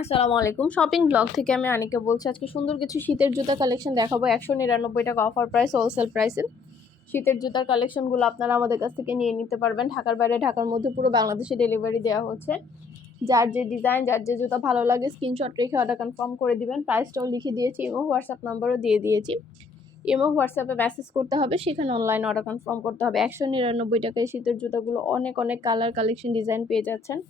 আসসালামু আলাইকুম। Shopping blog থেকে আমি আনিকা বলছি। আজকে সুন্দর কিছু শীতের জুতা কালেকশন দেখাবো। ১৯৯ টাকা অফার প্রাইস, হোলসেল প্রাইসে শীতের জুতার কালেকশনগুলো আপনারা আমাদের কাছ থেকে নিয়ে নিতে পারবেন। ঢাকার বাইরে, ঢাকার মধ্যে পুরো বাংলাদেশে ডেলিভারি দেওয়া হচ্ছে। যার যে ডিজাইন, যার যে জুতা ভালো লাগে স্ক্রিনশট রেখে অর্ডার কনফার্ম করে দিবেন। প্রাইসটাও লিখে দিয়েছি, ইমো হোয়াটসঅ্যাপ নাম্বারও দিয়ে দিয়েছি। ইমো হোয়াটসঅ্যাপে মেসেজ করতে হবে, সেখানে অনলাইন অর্ডার কনফার্ম করতে হবে। ১৯৯ টাকায় শীতের জুতাগুলো অনেক অনেক কালার কালেকশন ডিজাইন পেয়ে যাচ্ছেন।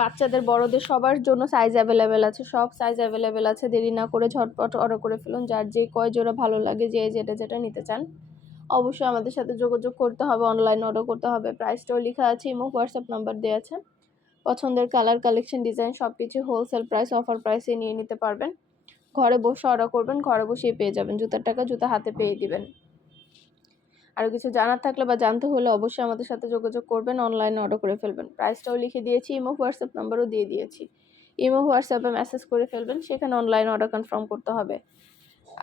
বাচ্চাদের বড়দের সবার জন্য সাইজ অ্যাভেলেবেল আছে, সব সাইজ অ্যাভেলেবেল আছে। দেরি না করে ঝটপট অর্ডার করে ফেলুন। যার যে কয় জোড়া ভালো লাগে, যে যেটা যেটা নিতে চান অবশ্যই আমাদের সাথে যোগাযোগ করতে হবে, অনলাইন অর্ডার করতে হবে। প্রাইসটাও লেখা আছে, ইমো হোয়াটসঅ্যাপ নাম্বার দেওয়া আছে। পছন্দের কালার কালেকশন ডিজাইন সব কিছু হোলসেল প্রাইস, অফার প্রাইসে নিয়ে নিতে পারবেন। ঘরে বসে অর্ডার করবেন, ঘরে বসেই পেয়ে যাবেন। জুতার টাকা জুতা হাতে পেয়ে দিবেন। আরও কিছু জানার থাকলে বা জানতে হলে অবশ্যই আমাদের সাথে যোগাযোগ করবেন, অনলাইনে অর্ডার করে ফেলবেন। প্রাইসটাও লিখে দিয়েছি, ইমো হোয়াটসঅ্যাপ নাম্বারও দিয়ে দিয়েছি। ইমো হোয়াটসঅ্যাপে মেসেজ করে ফেলবেন, সেখানে অনলাইন অর্ডার কনফার্ম করতে হবে।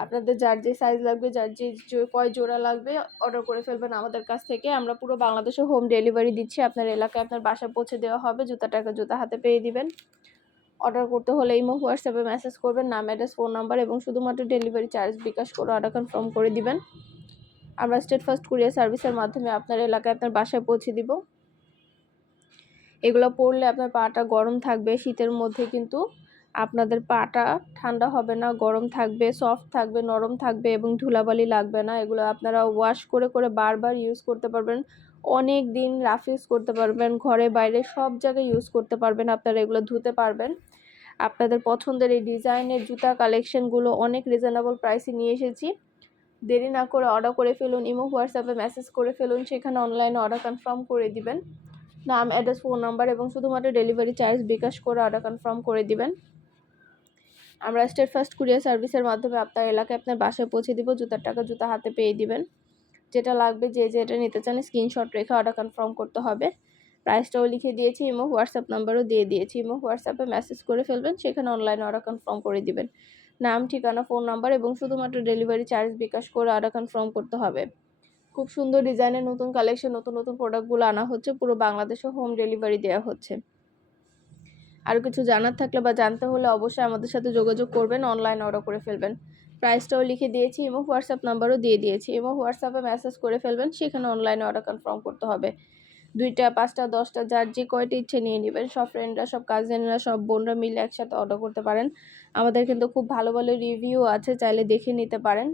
আপনাদের যার যে সাইজ লাগবে, যার যে কয় জোড়া লাগবে অর্ডার করে ফেলবেন আমাদের কাছ থেকে। আমরা পুরো বাংলাদেশে হোম ডেলিভারি দিচ্ছি। আপনার এলাকায় আপনার বাসায় পৌঁছে দেওয়া হবে। জুতা টাকা জুতা হাতে পেয়ে দিবেন। অর্ডার করতে হলে ইমো হোয়াটসঅ্যাপে মেসেজ করবেন, নাম, অ্যাড্রেস, ফোন নাম্বার এবং শুধুমাত্র ডেলিভারি চার্জ বিকাশ করে অর্ডার কনফার্ম করে দিবেন। আমরা স্টেট ফার্স্ট কুরিয়ার সার্ভিসের মাধ্যমে আপনার এলাকায় আপনার বাসায় পৌঁছে দিব। এগুলো পরলে আপনার পাটা গরম থাকবে। শীতের মধ্যে কিন্তু আপনাদের পাটা ঠান্ডা হবে না, গরম থাকবে, সফট থাকবে, নরম থাকবে এবং ধুলাবালি লাগবে না। এগুলো আপনারা ওয়াশ করে করে বারবার ইউজ করতে পারবেন। অনেক দিন রাফ ইউজ করতে পারবেন, ঘরে বাইরে সব জায়গায় ইউজ করতে পারবেন। আপনারা এগুলো ধুতে পারবেন। আপনাদের পছন্দের এই ডিজাইনের জুতা কালেকশনগুলো অনেক রিজনেবল প্রাইসে নিয়ে এসেছি। দেরি না করে অর্ডার করে ফেলুন, ইমো হোয়াটসঅ্যাপে মেসেজ করে ফেলুন, সেখানে অনলাইনে অর্ডার কনফার্ম করে দিবেন। নাম, অ্যাড্রেস, ফোন নাম্বার এবং শুধুমাত্র ডেলিভারি চার্জ বিকাশ করে অর্ডার কনফার্ম করে দিবেন। আমরা স্টেট ফার্স্ট কুরিয়ার সার্ভিসের মাধ্যমে আপনার এলাকায় আপনার বাসায় পৌঁছে দিব। জুতার টাকা জুতা হাতে পেয়ে দিবেন। যেটা লাগবে, যে যেটা নিতে চান স্ক্রিনশট রেখে অর্ডার কনফার্ম করতে হবে। প্রাইসটাও লিখে দিয়েছি, ইমো হোয়াটসঅ্যাপ নাম্বারও দিয়ে দিয়েছি। ইমো হোয়াটসঅ্যাপে মেসেজ করে ফেলবেন, সেখানে অনলাইনে অর্ডার কনফার্ম করে দিবেন। নাম, ঠিকানা, ফোন নাম্বার এবং শুধুমাত্র ডেলিভারি চার্জ বিকাশ করে অর্ডার কনফার্ম করতে হবে। খুব সুন্দর ডিজাইনের নতুন কালেকশন, নতুন নতুন প্রোডাক্টগুলো আনা হচ্ছে। পুরো বাংলাদেশে হোম ডেলিভারি দেওয়া হচ্ছে। আর কিছু জানার থাকলে বা জানতে হলে অবশ্যই আমাদের সাথে যোগাযোগ করবেন, অনলাইন অর্ডার করে ফেলবেন। প্রাইসটাও লিখে দিয়েছি, ইমো হোয়াটসঅ্যাপ নাম্বারও দিয়ে দিয়েছি। ইমো হোয়াটসঅ্যাপে মেসেজ করে ফেলবেন, সেখানে অনলাইনে অর্ডার কনফার্ম করতে হবে। 2টা, 5টা, 10টা যার যে কয়টা ইচ্ছে নিয়ে নেবেন। সব ফ্রেন্ডরা, সব কাজিনরা, সব বোনরা মিলে একসাথে অর্ডার করতে পারেন। আমাদের কিন্তু খুব ভালো ভালো রিভিউ আছে, চাইলে দেখে নিতে পারেন।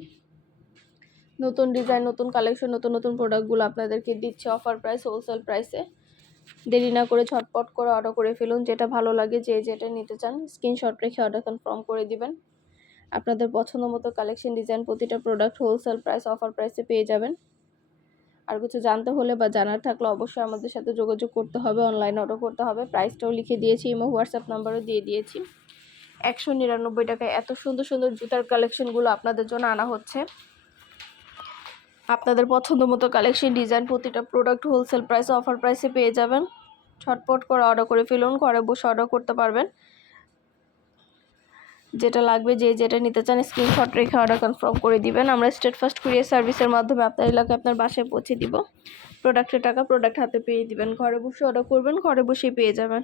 নতুন ডিজাইন, নতুন কালেকশন, নতুন নতুন প্রোডাক্টগুলো আপনাদেরকে দিচ্ছে অফার প্রাইস, হোলসেল প্রাইসে। দেরি না করে ঝটপট করে অর্ডার করে ফেলুন। যেটা ভালো লাগে, যে যেটা নিতে চান স্ক্রিনশট রেখে অর্ডার কনফার্ম করে দিবেন। আপনাদের পছন্দ মতো কালেকশন ডিজাইন প্রতিটা প্রোডাক্ট হোলসেল প্রাইস, অফার প্রাইসে পেয়ে যাবেন। আর কিছু জানতে হলে বা জানার থাকলে অবশ্যই আমাদের সাথে যোগাযোগ করতে হবে, অনলাইনে অর্ডার করতে হবে। প্রাইসটাও লিখে দিয়েছি, ইমো হোয়াটসঅ্যাপ নাম্বারও দিয়ে দিয়েছি। ১৯৯ টাকায় এত সুন্দর সুন্দর জুতার কালেকশনগুলো আপনাদের জন্য আনা হচ্ছে। আপনাদের পছন্দ মতো কালেকশন ডিজাইন প্রতিটা প্রোডাক্ট হোলসেল প্রাইস, অফার প্রাইসে পেয়ে যাবেন। ছটপট করে অর্ডার করে ফেলুন, ঘরে বসে অর্ডার করতে পারবেন। যেটা লাগবে, যে যেটা নিতে চান স্ক্রিনশট রেখে অর্ডার কনফার্ম করে দিবেন। আমরা স্টেট ফার্স্ট কুরিয়ার সার্ভিসের মাধ্যমে আপনার এলাকায় আপনার বাসায় পৌঁছে দিব। প্রোডাক্টের টাকা প্রোডাক্ট হাতে পেয়ে দিবেন। ঘরে বসে অর্ডার করবেন, ঘরে বসেই পেয়ে যাবেন।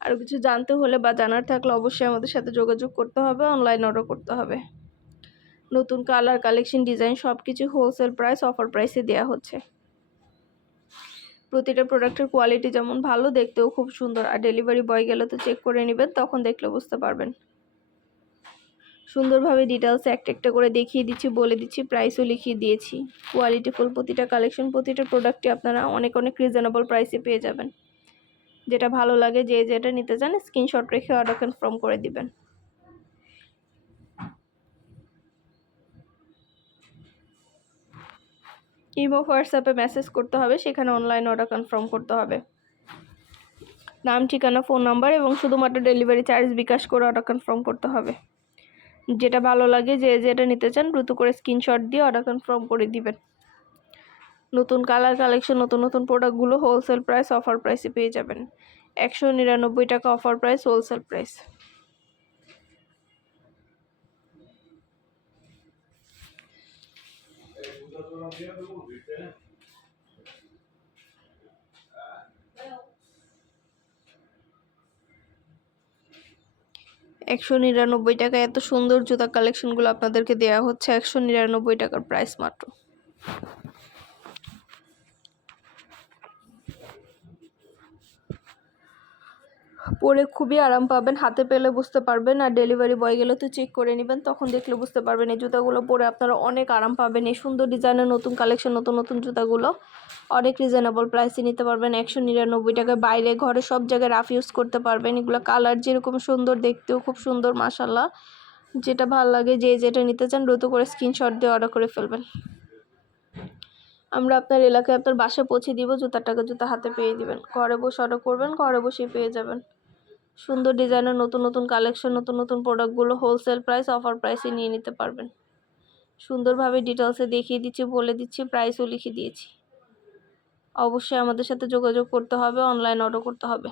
আর কিছু জানতে হলে বা জানার থাকলে অবশ্যই আমাদের সাথে যোগাযোগ করতে হবে, অনলাইন অর্ডার করতে হবে। নতুন কালার কালেকশন ডিজাইন সব কিছু হোলসেল প্রাইস, অফার প্রাইসে দেওয়া হচ্ছে। প্রতিটা প্রোডাক্টের কোয়ালিটি যেমন ভালো, দেখতেও খুব সুন্দর। আর ডেলিভারি বয় গেলে তো চেক করে নেবেন, তখন দেখলে বুঝতে পারবেন। সুন্দরভাবে ডিটেলস একটা একটা করে দেখিয়ে দিচ্ছি, বলে দিচ্ছি, প্রাইসও লিখিয়ে দিয়েছি। কোয়ালিটিফুল প্রতিটা কালেকশন, প্রতিটা প্রোডাক্টই আপনারা অনেক অনেক রিজনেবল প্রাইসে পেয়ে যাবেন। যেটা ভালো লাগে, যে যেটা নিতে চান স্ক্রিনশট রেখে অর্ডার কনফার্ম করে দিবেন। ইমো হোয়াটসঅ্যাপে মেসেজ করতে হবে, সেখানে অনলাইন অর্ডার কনফার্ম করতে হবে। নাম, ঠিকানা, ফোন নাম্বার এবং শুধুমাত্র ডেলিভারি চার্জ বিকাশ করে অর্ডার কনফার্ম করতে হবে। যেটা ভালো লাগে, যে যেটা নিতে চান দ্রুত করে স্ক্রিনশট দিয়ে অর্ডার কনফার্ম করে দিবেন। নতুন কালার কালেকশন, নতুন নতুন প্রোডাক্টগুলো হোলসেল প্রাইস, অফার প্রাইসে পেয়ে যাবেন। ১৯৯ টাকা অফার প্রাইস, হোলসেল প্রাইস। 199 টাকায় এত সুন্দর জুতা কালেকশনগুলো আপনাদেরকে দেওয়া হচ্ছে 199 টাকার প্রাইস মাত্র। পরে খুবই আরাম পাবেন, হাতে পেলে বুঝতে পারবেন, আর ডেলিভারি বয় গেলে তো চেক করে নেবেন, তখন দেখলে বুঝতে পারবেন। এই জুতাগুলো পরে আপনারা অনেক আরাম পাবেন। এই সুন্দর ডিজাইনের নতুন কালেকশন, নতুন নতুন জুতাগুলো অনেক রিজনেবল প্রাইসে নিতে পারবেন 199 টাকায়। বাইরে ঘরে সব জায়গায় রাফ ইউজ করতে পারবেন। এগুলো কালার যেরকম সুন্দর, দেখতেও খুব সুন্দর মাশাল্লাহ। যেটা ভালো লাগে, যে যেটা নিতে চান দ্রুত করে স্ক্রিনশট দিয়ে অর্ডার করে ফেলবেন। আমরা আপনার এলাকায় আপনার বাসায় পৌঁছে দিব, জুতার টাকা জুতা হাতে পেয়ে দিবেন। ঘরে বসে অর্ডার করবেন, ঘরে বসে পেয়ে যাবেন। সুন্দর ডিজাইনের নতুন নতুন কালেকশন, নতুন নতুন প্রোডাক্টগুলো হোলসেল প্রাইস, অফার প্রাইসে নিয়ে নিতে পারবেন। সুন্দরভাবে ডিটেলসে দেখিয়ে দিচ্ছি, বলে দিচ্ছি, প্রাইসও লিখে দিয়েছি। অবশ্যই আমাদের সাথে যোগাযোগ করতে হবে, অনলাইন অর্ডার করতে হবে।